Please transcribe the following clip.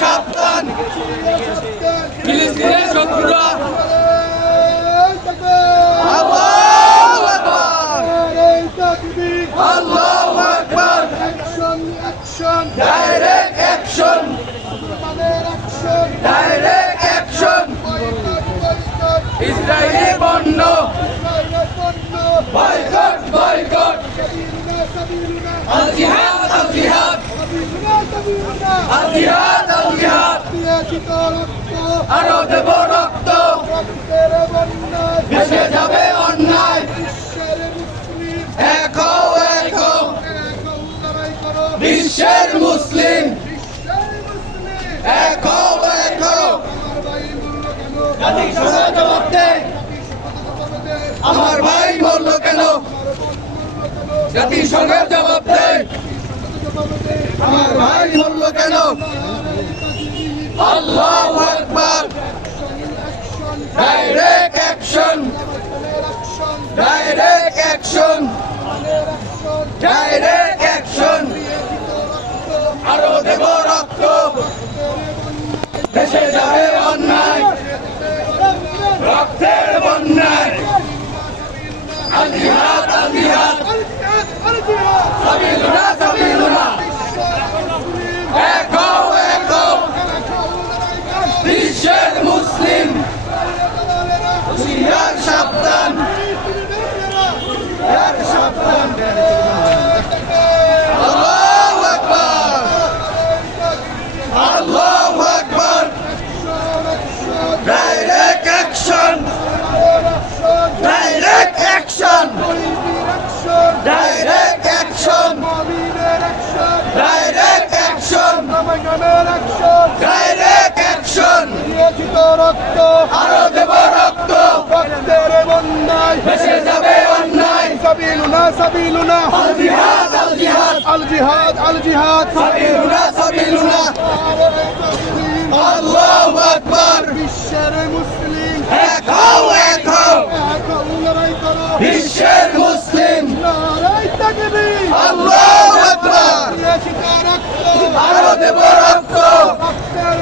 সাবধান ফিলিস্তিনের শত্রুরা আল্লাহু আকবার আল্লাহু আকবার direct action direct action Israeli পণ্য বয়কট বয়কট আল জিহাদ আল জিহাদ আল জিহাদ আল জিহাদ আরো দেব রক্ত ভেসে যাবে অন্যায় এক হও এক হও বিশ্বের মুসলিম এক হও এক হও জাতিসংঘ জবাব দেয় আমার ভাই মরল কেন জাতিসংঘের জবাব দেয় আমার ভাই মরল কেন আল্লাহু আকবার direct action direct action direct action আরো দেব রক্ত দেশে যাবে অন্যায় রক্তের বন্যায় আল জিহাদ আল জিহাদ সাবিলুনা সাবিলুনা এক হও এক হও বিশ্বের মুসলিম হুঁশিয়ার সাবধান সাবধান আল্লাহু আকবার আল্লাহু আকবার direct action direct action direct action direct action direct action রক্ত আরো দেব রক্ত রক্তের বন্যায় ভেসে যাবে অন্যায় সাবিলুনা সাবিলুনা আল জিহাদ আল জিহাদ আল জিহাদ আল জিহাদ সাবিলুনা সাবিলুনা আল্লাহু আকবার বিশ্বের মুসলিম